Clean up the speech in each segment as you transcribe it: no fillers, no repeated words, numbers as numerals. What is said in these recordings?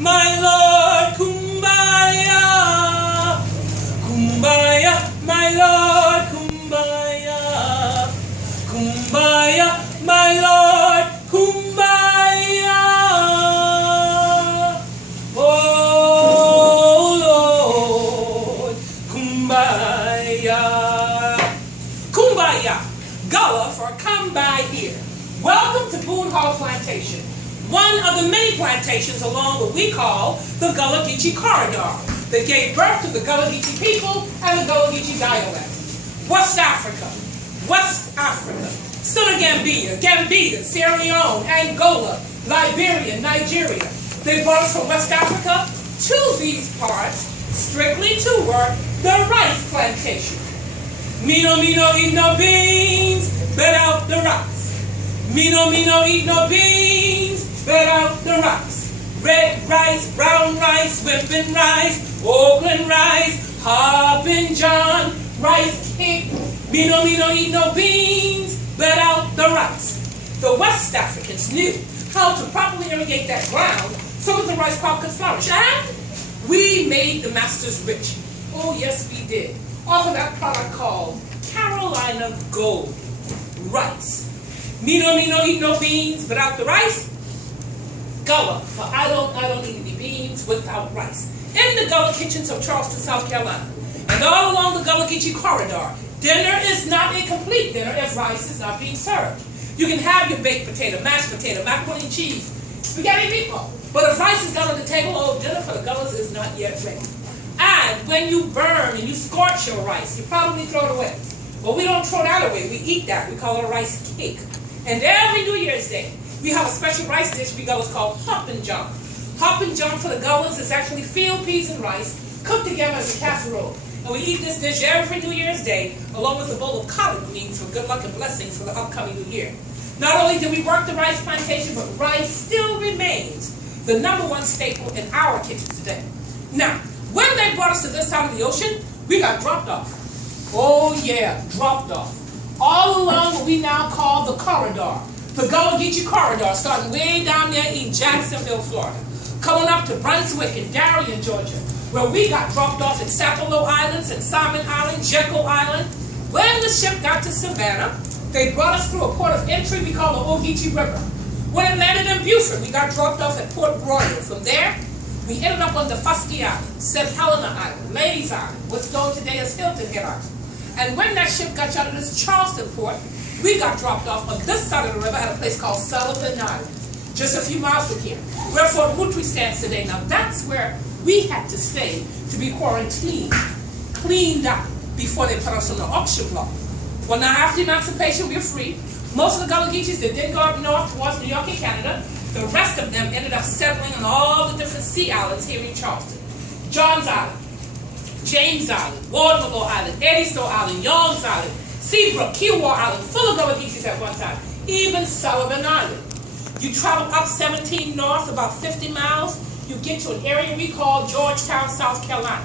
my Lord, kumbaya. Kumbaya, my Lord, kumbaya. Kumbaya, my Lord, kumbaya. Oh Lord, kumbaya. Kumbaya, Gullah for come by here. Welcome to Boone Hall Plantation, one of the many plantations along what we call the Gullah Geechee Corridor that gave birth to the Gullah Geechee people and the Gullah Geechee dialect. West Africa, Senegambia, Gambia, Sierra Leone, Angola, Liberia, Nigeria. They brought us from West Africa to these parts strictly to work the rice plantation. Me no eat no beans, bet out the rice. Me no eat no beans, bet out the rice. Red rice, brown rice, whipping rice, Oakland rice, Hoppin' John, rice cake. Me no eat no beans, bet out the rice. The West Africans knew how to properly irrigate that ground so that the rice crop could flourish. And we made the masters rich. Oh yes, we did. Off of that product called Carolina Gold rice. Me no eat no beans without the rice. Gullah, for I don't eat any beans without rice. In the Gullah kitchens of Charleston, South Carolina, and all along the Gullah Geechee Corridor, dinner is not a complete dinner if rice is not being served. You can have your baked potato, mashed potato, macaroni and cheese, spaghetti meatball, but if rice is not on the table, oh, dinner for the Gullahs is not yet ready. And when you burn and you scorch your rice, you probably throw it away. But we don't throw that away, we eat that. We call it a rice cake. And every New Year's Day, we have a special rice dish we Gullahs called Hoppin' John. Hoppin' John for the Gullahs is actually field peas and rice cooked together as a casserole. And we eat this dish every New Year's Day, along with a bowl of collard greens for good luck and blessings for the upcoming new year. Not only did we work the rice plantation, but rice still remains the #1 staple in our kitchens today. Now, when they brought us to this side of the ocean, we got dropped off. Oh yeah, dropped off. All along what we now call the corridor, the Gullah Geechee Corridor, starting way down there in Jacksonville, Florida, coming up to Brunswick and Darien, Georgia, where we got dropped off at Sapelo Islands and Simon Island, Jekyll Island. When the ship got to Savannah, they brought us through a port of entry we call the Ogeechee River. When it landed in Beaufort, we got dropped off at Port Royal. From there, we ended up on the Fusky Island, St. Helena Island, Ladies Island, what's known today as Hilton Head Island. And when that ship got out of this Charleston port, we got dropped off on this side of the river at a place called Sullivan Island, just a few miles from here, where Fort Woodbury stands today. Now that's where we had to stay to be quarantined, cleaned up before they put us on the auction block. Well, now after emancipation, we were free. Most of the Gullah Geechees that did go up north towards New York and Canada, the rest of them ended up settling on all the different sea islands here in Charleston. Johns Island, James Island, Wardmore Island, Eddystone Island, Young's Island, Seabrook, Kiowa Island, full of Gullah Geechees at one time, even Sullivan Island. You travel up 17 north, about 50 miles, you get to an area we call Georgetown, South Carolina.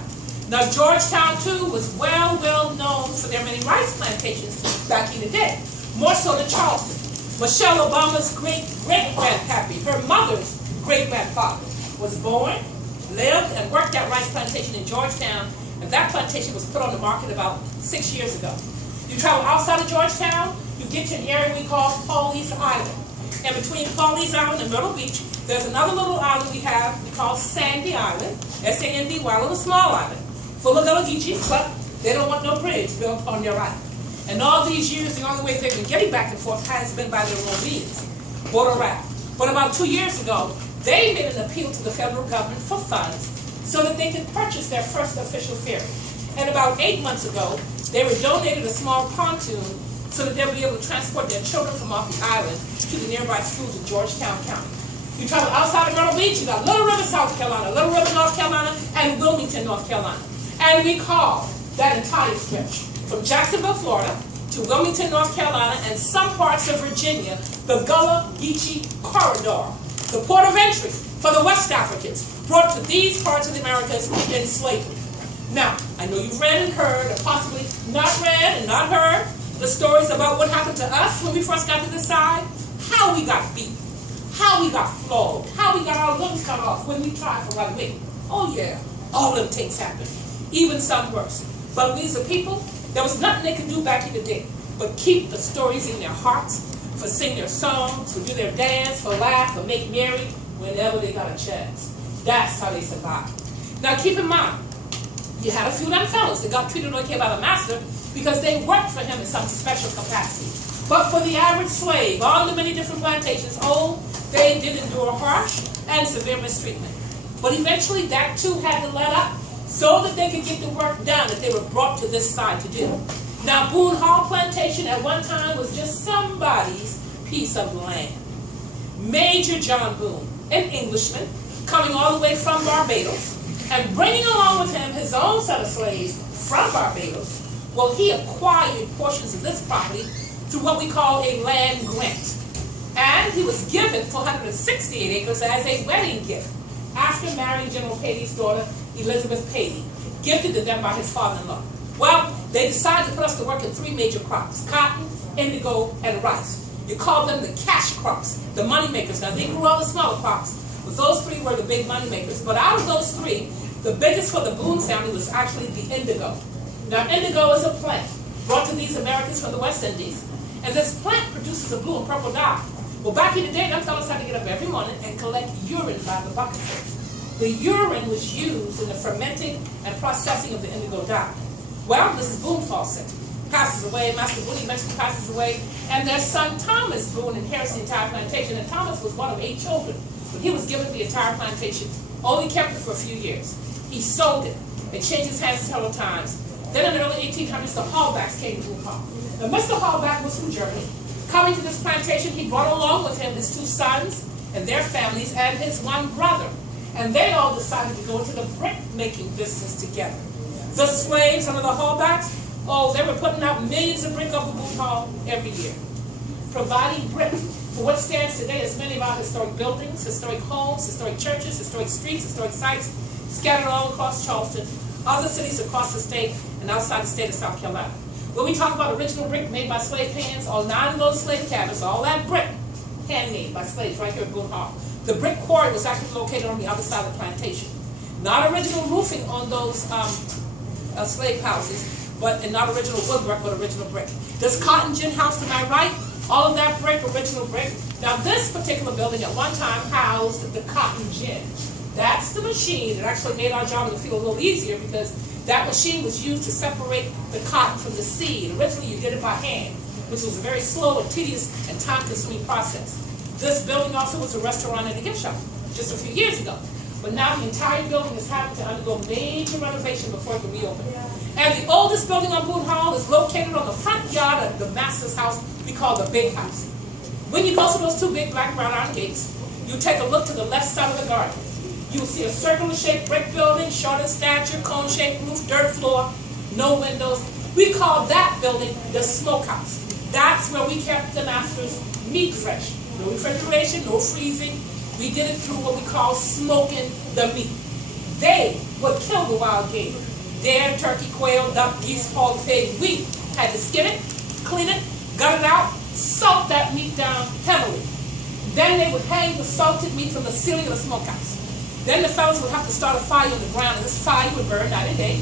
Now Georgetown too was well known for their many rice plantations back in the day, more so than Charleston. Michelle Obama's great-grandpappy, her mother's great-grandfather, was born, lived, and worked that rice plantation in Georgetown, and that plantation was put on the market about 6 years ago. You travel outside of Georgetown, you get to an area we call Pawleys Island. And between Pawleys Island and Myrtle Beach, there's another little island we call Sandy Island, S-A-N-D-Y, a little small island, full of Gullah Geechees, but they don't want no bridge built on their island. And all these years, the only way they've been getting back and forth has been by their own means, boat or raft. But about 2 years ago, they made an appeal to the federal government for funds so that they could purchase their first official ferry. And about 8 months ago, they were donated a small pontoon so that they'll be able to transport their children from off the island to the nearby schools in Georgetown County. You travel outside of Myrtle Beach, you got Little River, South Carolina, Little River, North Carolina, and Wilmington, North Carolina. And we call that entire stretch from Jacksonville, Florida, to Wilmington, North Carolina, and some parts of Virginia, the Gullah Geechee Corridor, the port of entry for the West Africans, brought to these parts of the Americas in slavery. Now, I know you've read and heard, or possibly not read and not heard, the stories about what happened to us when we first got to this side, how we got beat, how we got flogged, how we got our limbs cut off when we tried for right way. Oh yeah, all them things happened, even some worse. But we as a people, there was nothing they could do back in the day but keep the stories in their hearts, for sing their songs, for do their dance, for laugh, for make merry whenever they got a chance. That's how they survived. Now keep in mind, you had a few of them fellas that got treated okay by the master because they worked for him in some special capacity. But for the average slave on the many different plantations, oh, they did endure harsh and severe mistreatment. But eventually that too had to let up so that they could get the work done that they were brought to this side to do. Now Boone Hall Plantation at one time was just somebody's piece of land. Major John Boone, an Englishman, coming all the way from Barbados, and bringing along with him his own set of slaves from Barbados, well, he acquired portions of this property through what we call a land grant. And he was given 468 acres as a wedding gift after marrying General Patey's daughter, Elizabeth Patey, gifted to them by his father-in-law. Well, they decided to put us to work in three major crops: cotton, indigo, and rice. You call them the cash crops, the money makers. Now, they grew all the smaller crops, but those three were the big money makers. But out of those three, the biggest for the Boone family was actually the indigo. Now, indigo is a plant brought to these Americans from the West Indies, and this plant produces a blue and purple dye. Well, back in the day, them fellas had to get up every morning and collect urine by the bucketfuls. The urine was used in the fermenting and processing of the indigo dye. Well, Mrs. Boone falls sick, passes away. Master Boone eventually passes away, and their son Thomas Boone inherits the entire plantation. And Thomas was one of 8 children, but he was given the entire plantation. Only kept it for a few years. He sold it. It changed its hands several times. Then in the early 1800s, the Hallbacks came to Boone Hall. Now, Mr. Hallback was from Germany. Coming to this plantation, he brought along with him his 2 sons and their families and his 1 brother. And they all decided to go into the brick-making business together. The slaves under the Hallbacks, oh, they were putting out millions of brick over Boone Hall every year, providing brick for what stands today as many of our historic buildings, historic homes, historic churches, historic streets, historic sites, scattered all across Charleston, other cities across the state, and outside the state of South Carolina. When we talk about original brick made by slave hands, all 9 of those slave cabins, all that brick, handmade by slaves right here at Boone Hall. The brick quarry was actually located on the other side of the plantation. Not original roofing on those slave houses, and not original woodwork, but original brick. This cotton gin house to my right, all of that brick, original brick. Now this particular building at one time housed the cotton gin. That's the machine that actually made our job feel a little easier, because that machine was used to separate the cotton from the seed. Originally you did it by hand, which was a very slow and tedious and time-consuming process. This building also was a restaurant and a gift shop just a few years ago. But now the entire building is having to undergo major renovation before it can reopen. And the oldest building on Boone Hall is located on the front yard of the master's house we call the Big House. When you go to those 2 big black wrought iron gates, you take a look to the left side of the garden. You will see a circular-shaped brick building, short in stature, cone-shaped roof, dirt floor, no windows. We call that building the smokehouse. That's where we kept the master's meat fresh. No refrigeration, no freezing. We did it through what we call smoking the meat. They would kill the wild game. Deer, turkey, quail, duck, geese, hog, pig. We had to skin it, clean it, gut it out, salt that meat down heavily. Then they would hang the salted meat from the ceiling of the smokehouse. Then the fellas would have to start a fire on the ground, and this fire would burn night and day.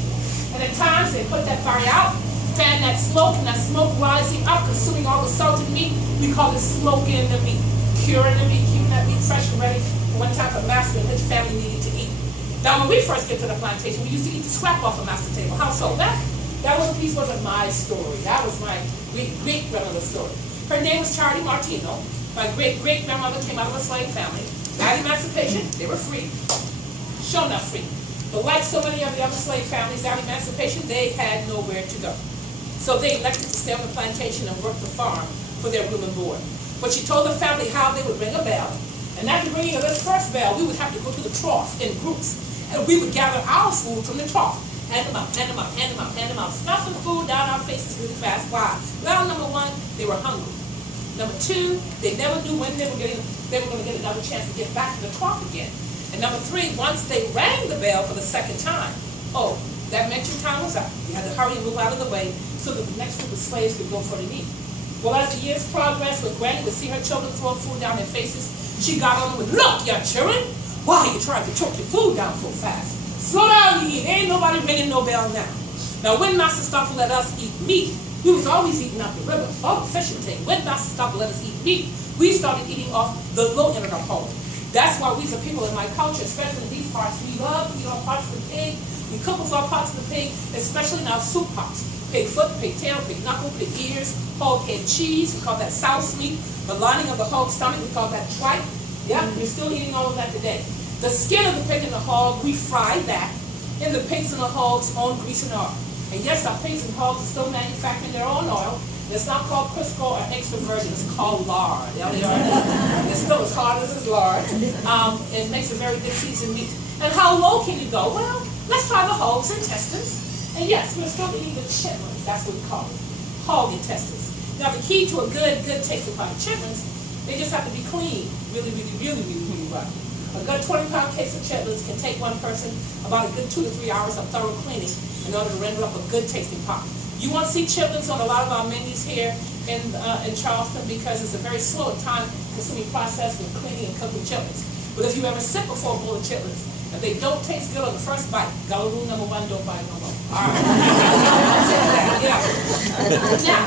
And at times they put that fire out, fan that smoke, and that smoke rising up, consuming all the salted meat. We call it smoking the meat, curing the meat, keeping that meat fresh and ready for one time the master and his family needed to eat. Now, when we first get to the plantation, we used to eat the scrap off the master table. How so? That little piece wasn't my story. That was my great-grandmother's story. Her name was Charlie Martino. My great-great-grandmother came out of a slave family. At emancipation, they were free. Sure enough free. But like so many of the other slave families, at emancipation, they had nowhere to go. So they elected to stay on the plantation and work the farm for their room and board. But she told the family how they would ring a bell. And after ringing of this first bell, we would have to go to the trough in groups. And we would gather our food from the trough. Hand them out, hand them out, hand them out, hand them out. Stuffing food down our faces really fast. Why? Well, number 1, they were hungry. Number 2, they never knew when they were going to get another chance to get back to the trough again. And number 3, once they rang the bell for the second time, oh, that meant your time was up. You had to hurry and move out of the way so that the next group of slaves could go for the meat. Well, as the years progressed, when Granny would see her children throwing food down their faces, She got on with, look, young children, why are you trying to choke your food down so fast? Slow down and eat. Ain't nobody ringing no bell now. Now, when Master stopped to let us eat meat, we was always eating up the river, all the fishing thing. When Master stopped to let us eat meat, we started eating off the low end of the hole. That's why we as a people in my culture, especially in these parts, we love to eat our parts of the pig. We cook with our parts of the pig, especially in our soup pots. Pig foot, pig tail, pig knuckle, pig ears, hog head cheese, we call that souse meat. The lining of the hog stomach, we call that tripe. Yep, we're still eating all of that today. The skin of the pig and the hog, we fry that in the pigs and the hog's own grease and oil. And yes, our pigs and hogs are still manufacturing their own oil. It's not called Crisco or extra virgin, it's called lard. It's still as hard as it's lard. It makes a very good seasoned meat. And how low can you go? Well, let's try the hog's intestines. And yes, we're still eating the chitlins, that's what we call it, hog intestines. Now the key to a good tasting pot of chitlins, they just have to be clean, really well. A good 20-pound case of chitlins can take one person about a good 2 to 3 hours of thorough cleaning in order to render up a good tasting pot. You won't see chitlins on a lot of our menus here in Charleston because it's a very slow and time-consuming process with cleaning and cooking chitlins. But if you ever sit before a bowl of chitlins, if they don't taste good on the first bite, Galaroo #1, don't buy no more. All right. Yeah. Now,